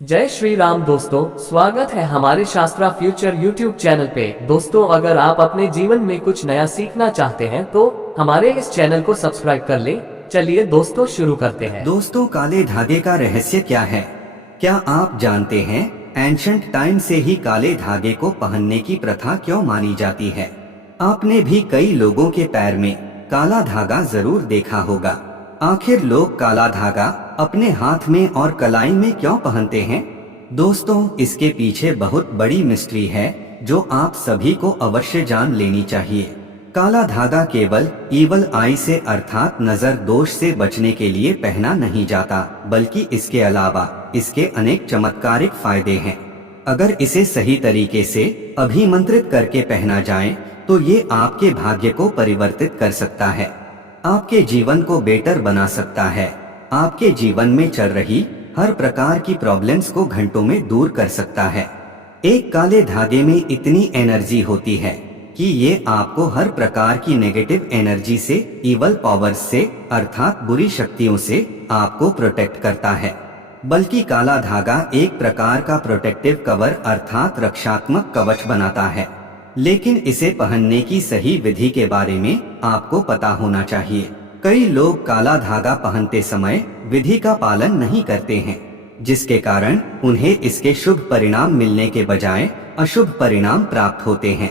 जय श्री राम दोस्तों, स्वागत है हमारे शास्त्रा फ्यूचर यूट्यूब चैनल पे। दोस्तों, अगर आप अपने जीवन में कुछ नया सीखना चाहते हैं तो हमारे इस चैनल को सब्सक्राइब कर लें। चलिए दोस्तों, शुरू करते हैं। दोस्तों, काले धागे का रहस्य क्या है? क्या आप जानते हैं एंशंट टाइम से ही काले धागे को पहनने की प्रथा क्यों मानी जाती है? आपने भी कई लोगों के पैर में काला धागा जरूर देखा होगा। आखिर लोग काला धागा अपने हाथ में और कलाई में क्यों पहनते हैं? दोस्तों, इसके पीछे बहुत बड़ी मिस्ट्री है जो आप सभी को अवश्य जान लेनी चाहिए। काला धागा केवल ईवल आई से अर्थात नजर दोष से बचने के लिए पहना नहीं जाता, बल्कि इसके अलावा इसके अनेक चमत्कारिक फायदे हैं। अगर इसे सही तरीके से अभिमंत्रित करके पहना जाए तो ये आपके भाग्य को परिवर्तित कर सकता है, आपके जीवन को बेटर बना सकता है, आपके जीवन में चल रही हर प्रकार की प्रॉब्लम्स को घंटों में दूर कर सकता है। एक काले धागे में इतनी एनर्जी होती है कि ये आपको हर प्रकार की नेगेटिव एनर्जी से, इवल पावर्स से अर्थात बुरी शक्तियों से आपको प्रोटेक्ट करता है। बल्कि काला धागा एक प्रकार का प्रोटेक्टिव कवर अर्थात रक्षात्मक कवच बनाता है। लेकिन इसे पहनने की सही विधि के बारे में आपको पता होना चाहिए। कई लोग काला धागा पहनते समय विधि का पालन नहीं करते हैं, जिसके कारण उन्हें इसके शुभ परिणाम मिलने के बजाय अशुभ परिणाम प्राप्त होते हैं।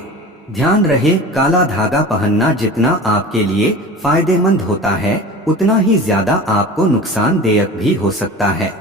ध्यान रहे, काला धागा पहनना जितना आपके लिए फायदेमंद होता है, उतना ही ज्यादा आपको नुकसानदेयक भी हो सकता है।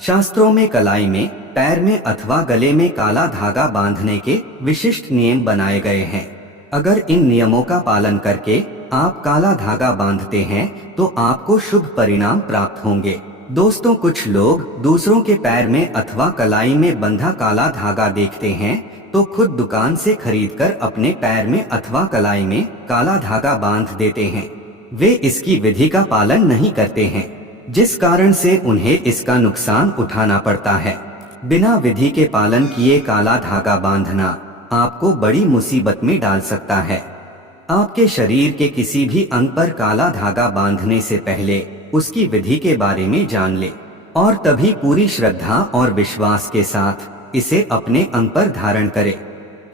शास्त्रों में कलाई में, पैर में अथवा गले में काला धागा बांधने के विशिष्ट नियम बनाए गए हैं। अगर इन नियमों का पालन करके आप काला धागा बांधते हैं तो आपको शुभ परिणाम प्राप्त होंगे। दोस्तों, कुछ लोग दूसरों के पैर में अथवा कलाई में बंधा काला धागा देखते हैं तो खुद दुकान से खरीदकर अपने पैर में अथवा कलाई में काला धागा बांध देते हैं। वे इसकी विधि का पालन नहीं करते हैं, जिस कारण से उन्हें इसका नुकसान उठाना पड़ता है। बिना विधि के पालन किए काला धागा बांधना आपको बड़ी मुसीबत में डाल सकता है। आपके शरीर के किसी भी अंग पर काला धागा बांधने से पहले उसकी विधि के बारे में जान ले और तभी पूरी श्रद्धा और विश्वास के साथ इसे अपने अंग पर धारण करे।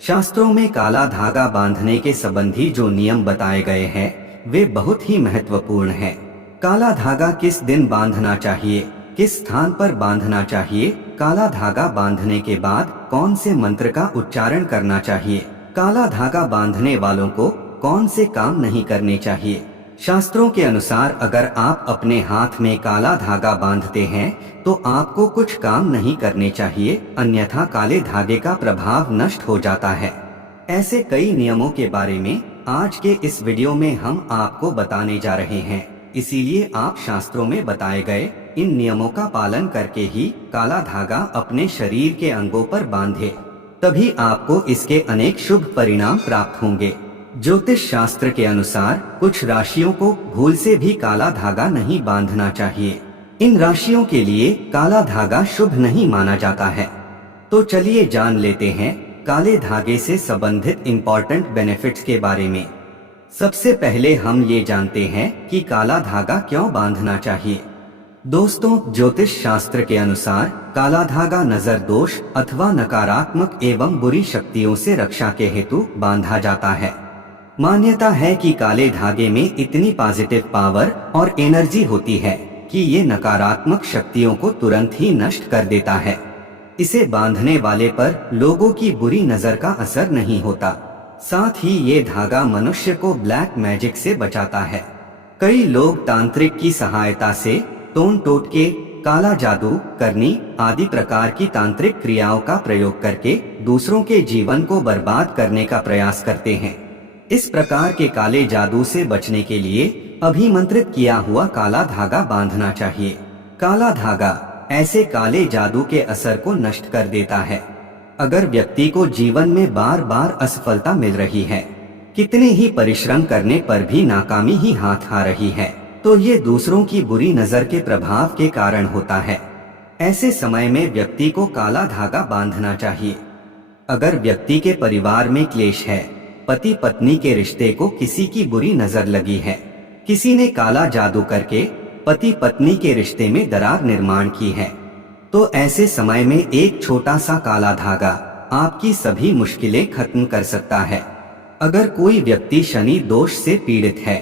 शास्त्रों में काला धागा बांधने के संबंधी जो नियम बताए गए हैं वे बहुत ही महत्वपूर्ण हैं। काला धागा किस दिन बांधना चाहिए, किस स्थान पर बांधना चाहिए, काला धागा बांधने के बाद कौन से मंत्र का उच्चारण करना चाहिए, काला धागा बांधने वालों को कौन से काम नहीं करने चाहिए। शास्त्रों के अनुसार अगर आप अपने हाथ में काला धागा बांधते हैं तो आपको कुछ काम नहीं करने चाहिए, अन्यथा काले धागे का प्रभाव नष्ट हो जाता है। ऐसे कई नियमों के बारे में आज के इस वीडियो में हम आपको बताने जा रहे हैं। इसीलिए आप शास्त्रों में बताए गए इन नियमों का पालन करके ही काला धागा अपने शरीर के अंगों पर बांधे, तभी आपको इसके अनेक शुभ परिणाम प्राप्त होंगे। ज्योतिष शास्त्र के अनुसार कुछ राशियों को भूल से भी काला धागा नहीं बांधना चाहिए। इन राशियों के लिए काला धागा शुभ नहीं माना जाता है। तो चलिए जान लेते हैं काले धागे से संबंधित इम्पोर्टेंट बेनिफिट्स के बारे में। सबसे पहले हम ये जानते हैं कि काला धागा क्यों बांधना चाहिए। दोस्तों, ज्योतिष शास्त्र के अनुसार काला धागा नजर दोष अथवा नकारात्मक एवं बुरी शक्तियों से रक्षा के हेतु बांधा जाता है। मान्यता है कि काले धागे में इतनी पॉजिटिव पावर और एनर्जी होती है कि ये नकारात्मक शक्तियों को तुरंत ही नष्ट कर देता है। इसे बांधने वाले पर लोगों की बुरी नजर का असर नहीं होता। साथ ही ये धागा मनुष्य को ब्लैक मैजिक से बचाता है। कई लोग तांत्रिक की सहायता से तोड़ टोटके, काला जादू करनी आदि प्रकार की तांत्रिक क्रियाओं का प्रयोग करके दूसरों के जीवन को बर्बाद करने का प्रयास करते हैं। इस प्रकार के काले जादू से बचने के लिए अभिमंत्रित किया हुआ काला धागा बांधना चाहिए। काला धागा ऐसे काले जादू के असर को नष्ट कर देता है। अगर व्यक्ति को जीवन में बार बार असफलता मिल रही है, कितने ही परिश्रम करने पर भी नाकामी ही हाथ आ रही है, तो ये दूसरों की बुरी नजर के प्रभाव के कारण होता है। ऐसे समय में व्यक्ति को काला धागा बांधना चाहिए। अगर व्यक्ति के परिवार में क्लेश है, पति पत्नी के रिश्ते को किसी की बुरी नजर लगी है, किसी ने काला जादू करके पति पत्नी के रिश्ते में दरार निर्माण की है, तो ऐसे समय में एक छोटा सा काला धागा आपकी सभी मुश्किलें खत्म कर सकता है। अगर कोई व्यक्ति शनि दोष से पीड़ित है,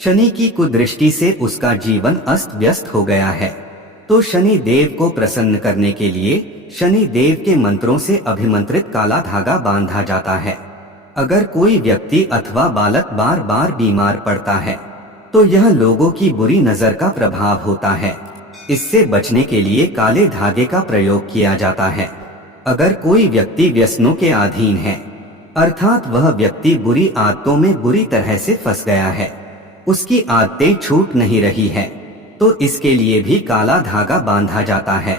शनि की कुदृष्टि से उसका जीवन अस्त व्यस्त हो गया है, तो शनि देव को प्रसन्न करने के लिए शनि देव के मंत्रों से अभिमंत्रित काला धागा बांधा जाता है। अगर कोई व्यक्ति अथवा बालक बार बार बीमार पड़ता है तो यह लोगों की बुरी नजर का प्रभाव होता है। इससे बचने के लिए काले धागे का प्रयोग किया जाता है। अगर कोई व्यक्ति व्यसनों के अधीन है, अर्थात वह व्यक्ति बुरी आदतों में बुरी तरह से फंस गया है, उसकी आदतें छूट नहीं रही है, तो इसके लिए भी काला धागा बांधा जाता है।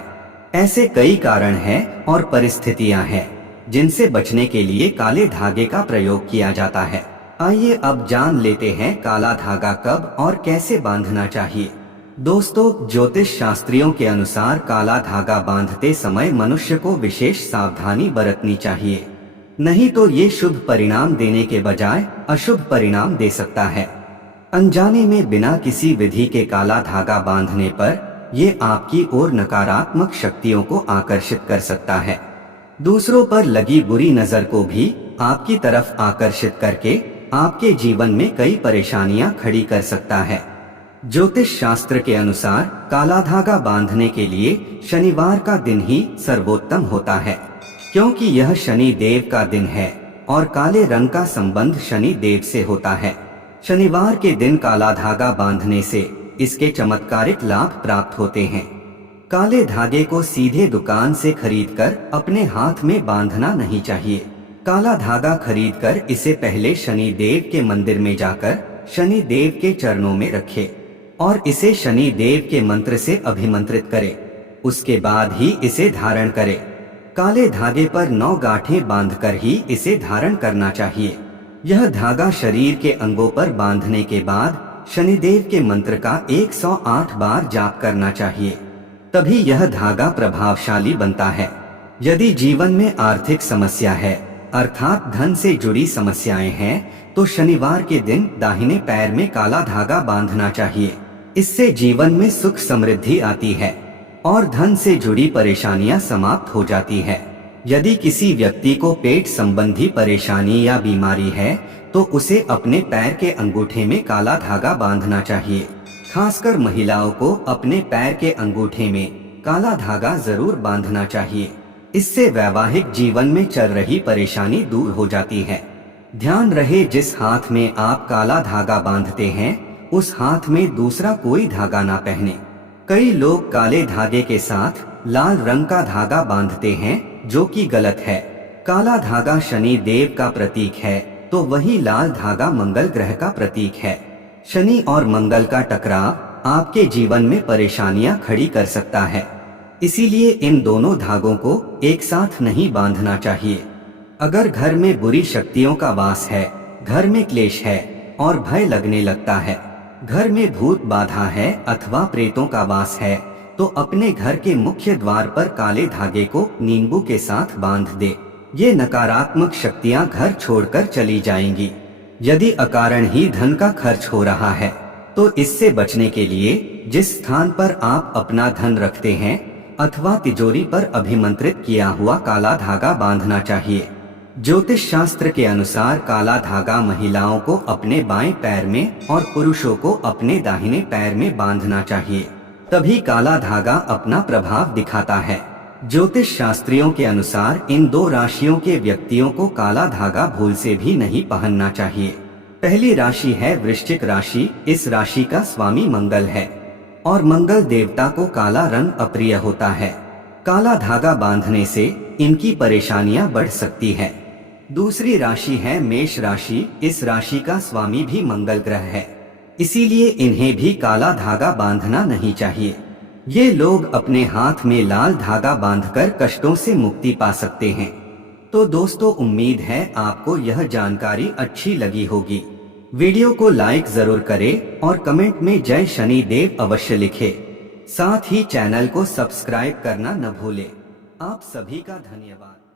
ऐसे कई कारण हैं और परिस्थितियां हैं जिनसे बचने के लिए काले धागे का प्रयोग किया जाता है। आइए अब जान लेते हैं काला धागा कब और कैसे बांधना चाहिए। दोस्तों, ज्योतिष शास्त्रियों के अनुसार काला धागा बांधते समय मनुष्य को विशेष सावधानी बरतनी चाहिए, नहीं तो ये शुभ परिणाम देने के बजाय अशुभ परिणाम दे सकता है। अनजाने में बिना किसी विधि के काला धागा बांधने पर ये आपकी ओर नकारात्मक शक्तियों को आकर्षित कर सकता है। दूसरों पर लगी बुरी नजर को भी आपकी तरफ आकर्षित करके आपके जीवन में कई परेशानियां खड़ी कर सकता है। ज्योतिष शास्त्र के अनुसार काला धागा बांधने के लिए शनिवार का दिन ही सर्वोत्तम होता है, क्योंकि यह शनि देव का दिन है और काले रंग का संबंध शनि देव से होता है। शनिवार के दिन काला धागा बांधने से इसके चमत्कारिक लाभ प्राप्त होते हैं। काले धागे को सीधे दुकान से खरीदकर अपने हाथ में बांधना नहीं चाहिए। काला धागा खरीदकर इसे पहले शनि देव के मंदिर में जाकर शनि देव के चरणों में रखें और इसे शनि देव के मंत्र से अभिमंत्रित करें। उसके बाद ही इसे धारण करें। काले धागे पर 9 गांठें बांधकर ही इसे धारण करना चाहिए। यह धागा शरीर के अंगों पर बांधने के बाद शनिदेव के मंत्र का 108 बार जाप करना चाहिए, तभी यह धागा प्रभावशाली बनता है। यदि जीवन में आर्थिक समस्या है, अर्थात धन से जुड़ी समस्याएं हैं, तो शनिवार के दिन दाहिने पैर में काला धागा बांधना चाहिए। इससे जीवन में सुख समृद्धि आती है और धन से जुड़ी परेशानियां समाप्त हो जाती है। यदि किसी व्यक्ति को पेट संबंधी परेशानी या बीमारी है तो उसे अपने पैर के अंगूठे में काला धागा बांधना चाहिए। खासकर महिलाओं को अपने पैर के अंगूठे में काला धागा जरूर बांधना चाहिए। इससे वैवाहिक जीवन में चल रही परेशानी दूर हो जाती है। ध्यान रहे, जिस हाथ में आप काला धागा बांधते हैं उस हाथ में दूसरा कोई धागा ना पहने। कई लोग काले धागे के साथ लाल रंग का धागा बांधते हैं, जो कि गलत है। काला धागा शनि देव का प्रतीक है, तो वही लाल धागा मंगल ग्रह का प्रतीक है। शनि और मंगल का टकराव आपके जीवन में परेशानियां खड़ी कर सकता है, इसीलिए इन दोनों धागों को एक साथ नहीं बांधना चाहिए। अगर घर में बुरी शक्तियों का वास है, घर में क्लेश है और भय लगने लगता है, घर में भूत बाधा है अथवा प्रेतों का वास है, तो अपने घर के मुख्य द्वार पर काले धागे को नींबू के साथ बांध दे। ये नकारात्मक शक्तियां घर छोड़कर चली जाएंगी। यदि अकारण ही धन का खर्च हो रहा है तो इससे बचने के लिए जिस स्थान पर आप अपना धन रखते हैं अथवा तिजोरी पर अभिमंत्रित किया हुआ काला धागा बांधना चाहिए। ज्योतिष शास्त्र के अनुसार काला धागा महिलाओं को अपने बाएं पैर में और पुरुषों को अपने दाहिने पैर में बांधना चाहिए, तभी काला धागा अपना प्रभाव दिखाता है। ज्योतिष शास्त्रियों के अनुसार इन 2 राशियों के व्यक्तियों को काला धागा भूल से भी नहीं पहनना चाहिए। पहली राशि है वृश्चिक राशि। इस राशि का स्वामी मंगल है और मंगल देवता को काला रंग अप्रिय होता है। काला धागा बांधने से इनकी परेशानियां बढ़ सकती है। दूसरी राशि है मेष राशि। इस राशि का स्वामी भी मंगल ग्रह है, इसीलिए इन्हें भी काला धागा बांधना नहीं चाहिए। ये लोग अपने हाथ में लाल धागा बांधकर कष्टों से मुक्ति पा सकते हैं। तो दोस्तों, उम्मीद है आपको यह जानकारी अच्छी लगी होगी। वीडियो को लाइक जरूर करें और कमेंट में जय शनि देव अवश्य लिखें। साथ ही चैनल को सब्सक्राइब करना न भूलें। आप सभी का धन्यवाद।